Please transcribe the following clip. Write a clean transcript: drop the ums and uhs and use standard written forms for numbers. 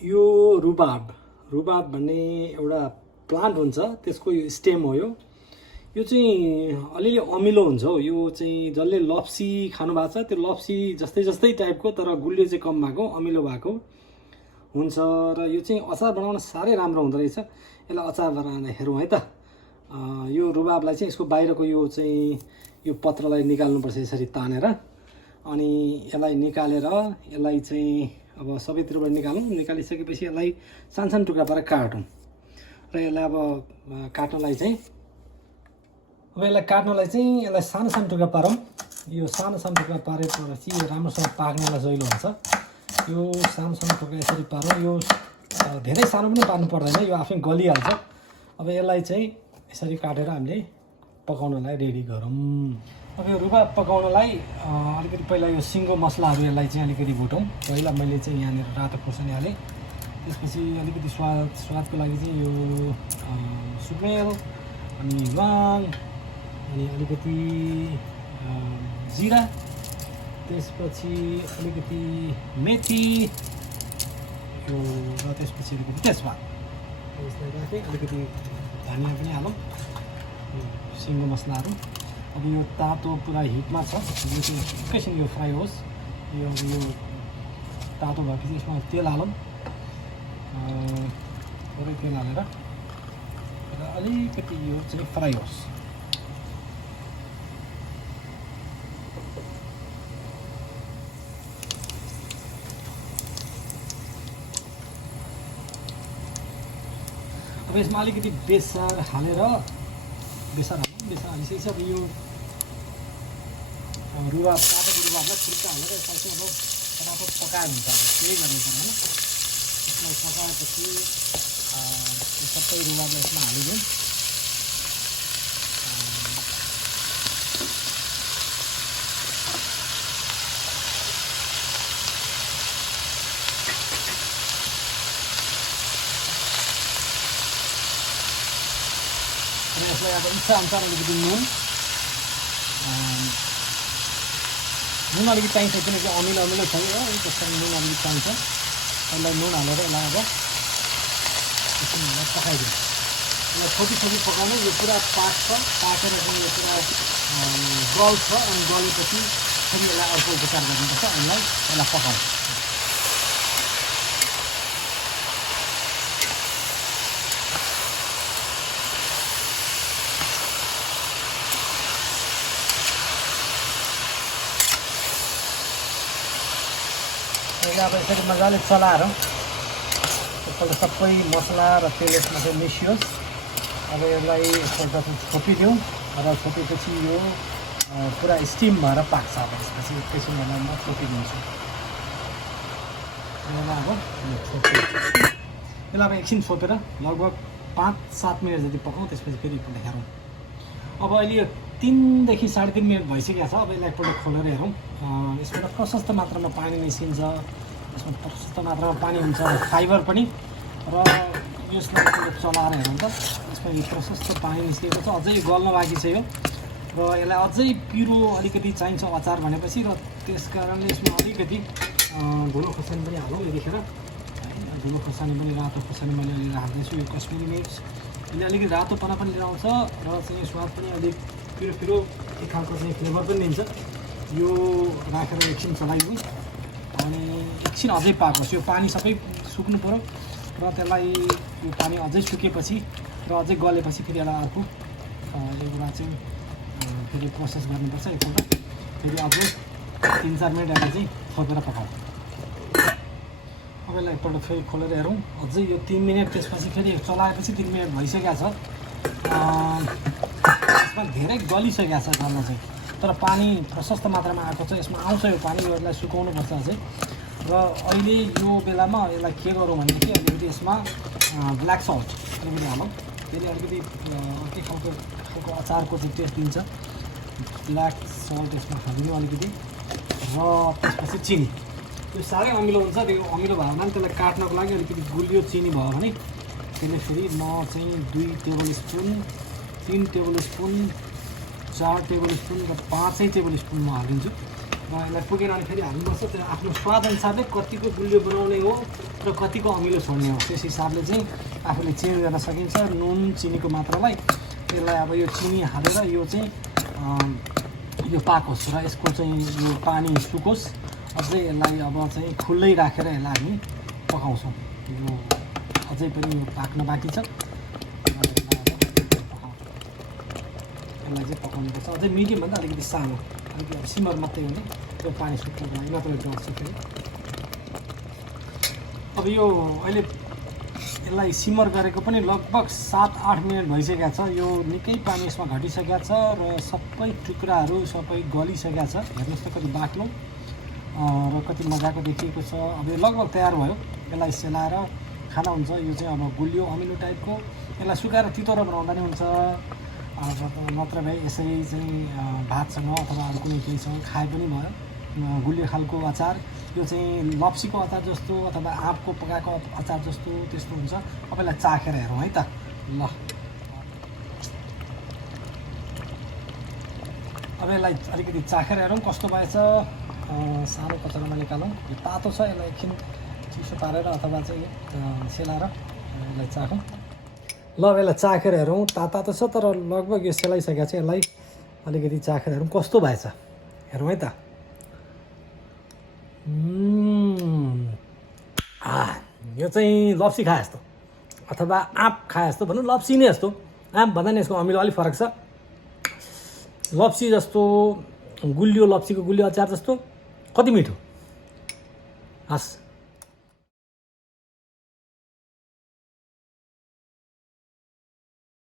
यो रुबाब भन्ने एउटा प्लान्ट हुन्छ, त्यसको यो स्टेम हो। यो चाहिँ अलिअलि अमिलो हुन्छ हो। यो चाहिँ जसले लप्सी खानुभएको छ त्यो लप्सी जस्तै टाइपको, तर गुलियो चाहिँ कम भएको, अमिलो भएको हुन्छ। र यो चाहिँ अचार बनाउन साह्रै राम्रो हुँदो रहेछ। यसलाई अचार बनाएर हेरौँ है त। यो रुबाबलाई चाहिँ यसको बाहिरको यो चाहिँ यो पत्रलाई निकाल्नुपर्छ यसरी तानेर। अनि यसलाई निकालेर यसलाई चाहिँ अब सबैतिरबाट निकालिसकेपछि यसलाई सानो टुक्रा पारेर काटौँ। र यसलाई अब काट्नलाई चाहिँ यसलाई सानो टुक्रा पारौँ। यो सानो टुक्रा पारेपछि यो राम्रोसँग पाक्नेलाई जहिलो हुन्छ। यो सानो टुक्रा यसरी पारौँ। यो धेरै सानो पनि पार्नु पर्दैन, यो आफै गलिहाल्छ। अब यसलाई चाहिँ यसरी काटेर हामीले पकाउनलाई रेडी गरौँ। अब यो रुबाब पकाउनलाई अलिकति पहिला यो सिङ्गो मसलाहरू यसलाई चाहिँ अलिकति भुटौँ। पहिला मैले चाहिँ यहाँनिर रातो खुर्सानी हालेँ, त्यसपछि अलिकति स्वादको लागि चाहिँ यो सुकेल, अनि ल्वाङ, अनि अलिकति जिरा, त्यसपछि अलिकति मेथी, यो र त्यसपछि अलिकति तेजपात यसलाई राखेँ। अलिकति धनियाँ पनि हालौँ, सिङ्गो मसलाहरू। अब यो तातो पुरा हिटमा छ, यो चाहिँ एकैछिन यो फ्राई होस्। यो तातो भएपछि यसमा तेल हालौँ, थोरै तेल हालेर अलिकति यो चाहिँ फ्राई होस्। अब यसमा अलिकति बेसार हालेर हालिसकेपछि अब यो रुबाब, तातो रुबाबलाई छिट्टो हालेर यसलाई चाहिँ अब फटाफट पकायो हुन्छ। अब केही गर्नु पर्दैन। यसलाई पकाएपछि यो सबै रुबाबलाई यसमा हालिदिउँ। र यसलाई अब इच्छाअनुसार अलिकति नुन अलिकति चाहिन्छ, किनकि अमिलो छ हो, त्यसरी नुन अलिकति चाहिन्छ। यसलाई नुन हालेर यसलाई अब पकाइदिउँ। यसलाई छोटी पकाउनु। यो पुरा पाकेर पनि यो पुरा गल्छ। अनि गलेपछि फेरि यसलाई अर्को उपचार गर्नुपर्छ। यसलाई पकाउँ। अब यसरी मजाले चलाएर एकपल्ट सबै मसला र तेल यसमा चाहिँ मिसियोस्। अब यसलाई एकपल्ट छोपिदिउँ र छोपेपछि यो पुरा स्टिम भएर पाक्छ। अब यसपछि एकैछिन यसलाई म छोपिदिन्छु। यसलाई अब एकछिन छोपेर लगभग 5-7 मिनट जति पकाउँ। त्यसपछि फेरि एकपल्ट हेरौँ। अब अहिले यो 3 देखि 3.5 मिनट भइसकेको छ। अब यसलाई एकपल्ट खोलेर हेरौँ। यसबाट प्रशस्त मात्रामा पानी निस्किन्छ, यसमा प्रशस्त मात्रामा पानी हुन्छ, फाइबर पनि। र यसलाई एकपल्ट चलाएर हेरौँ त। यसमा यो प्रशस्त पानी निस्केको छ, अझै गल्न बाँकी छ यो। र यसलाई अझै पिरो अलिकति चाहिन्छ अचार भनेपछि, र त्यस कारणले यसमा अलिकति धुलो खोर्सानी पनि हालौँ। यतिखेर धुलो खोर्सानी पनि, रातो खोर्सानी मैले अलि राख्दैछु। यो कश्मिरी मिर्च, यसले अलिकति रातोपना पनि ल्याउँछ र चाहिँ स्वाद पनि अलिक पिरो एक खालको चाहिँ फ्लेभर पनि दिन्छ। यो राखेर एकछिन चलाइदिउँ। अनि एकछिन अझै पाकोस्। यो पानी सबै सुक्नु पऱ्यो। र त्यसलाई यो पानी अझै सुकेपछि र अझै गलेपछि फेरि यसलाई अर्को एउटा चाहिँ फेरि प्रोसेस गर्नुपर्छ। एकपल्ट फेरि अझै 3-4 मिनट यसलाई चाहिँ छोपेर पकाउँ। अब यसलाई एकपल्ट फेरि खोलेर हेरौँ। अझै यो 3 मिनट, त्यसपछि फेरि चलाएपछि 3 मिनट भइसकेको छ। यसमा धेरै गलिसकेको छ घरमा चाहिँ, तर पानी प्रशस्त मात्रामा आएको छ। यसमा आउँछ यो पानी, यसलाई सुकाउनुपर्छ अझै। र अहिले यो बेलामा यसलाई के गरौँ भनेदेखि अलिकति यसमा ब्ल्याक सल्ट अलिकति हालौँ। फेरि अलिकति अर्कै खालको अचारको चाहिँ टेस्ट दिन्छ। ब्ल्याक सल्ट यसमा हालिदिनु अलिकति। र त्यसपछि चिनी। यो साह्रै अमिलो हुन्छ। त्यो अमिलो भयो भने त्यसलाई काट्नको लागि अलिकति गुलियो चिनी भयो भने त्यसले फेरि म चाहिँ 2 table spoon, 3 table spoon, 4 table spoon र 5 टेबल स्पुन म हालिदिन्छु। र यसलाई पुगेर अनि फेरि हाल्नुपर्छ। त्यो आफ्नो स्वाद अनुसारले कतिको गुलियो बनाउने हो र कतिको अमिलो छोड्ने हो त्यस हिसाबले चाहिँ आफूले चेन्ज गर्न सकिन्छ नुन चिनीको मात्रालाई। यसलाई अब यो चिनी हालेर यो चाहिँ यो पाकोस् र यसको चाहिँ यो पानी सुकोस्। अझै यसलाई अब चाहिँ खुल्लै राखेर यसलाई हामी पकाउँछौँ। यो अझै पनि यो पाक्न बाँकी छ। यसलाई चाहिँ पकाउनुपर्छ अझै मिडियमभन्दा अलिकति सानो, अलिकति अब सिमर मात्रै हुने, त्यो पानी सुक्नको लागि नत्र डढ्छ फेरि। अब यो अहिले यसलाई सिमर गरेको पनि लगभग 7-8 मिनट भइसकेको छ। यो निकै पानी यसमा घटिसकेको छ र सबै टुक्राहरू सबै गलिसकेको छ। हेर्नुहोस् त कति बाक्लो र कति मजाको देखिएको छ। अब यो लगभग तयार भयो। यसलाई सेलाएर खाना हुन्छ। यो चाहिँ अब गुलियो अमिलो टाइपको। यसलाई सुकाएर तितौरा बनाउँदा नि हुन्छ, नत्र भए यसै चाहिँ भातसँग अथवा अरू कुनै केहीसँग खाए पनि भयो। गुलियो खालको अचार यो चाहिँ लप्सीको अचार जस्तो अथवा आँपको पकाएको अचार जस्तो त्यस्तो हुन्छ। अब यसलाई चाखेर हेरौँ है त। ल अब यसलाई अलिकति चाखेर हेरौँ कस्तो भएछ। सानो कचरामा निकालौँ। यो तातो छ, यसलाई एकछिन चिसो पारेर अथवा चाहिँ सेलाएर यसलाई चाखौँ। ल अब यसलाई चाखेर हेरौँ। तातो छ तर लगभग यो सेलाइसकेको छ। यसलाई अलिकति चाखेर हेरौँ कस्तो भएछ, हेरौँ है त। यो चाहिँ लप्सी खाए जस्तो अथवा आँप खाए जस्तो भनौँ। लप्सी नै जस्तो, आँप भन्दा नि यसको अमिलो अलिक फरक छ। लप्सी जस्तो गुलियो, लप्सीको गुलियो अचार जस्तो, कति मिठो। हस्।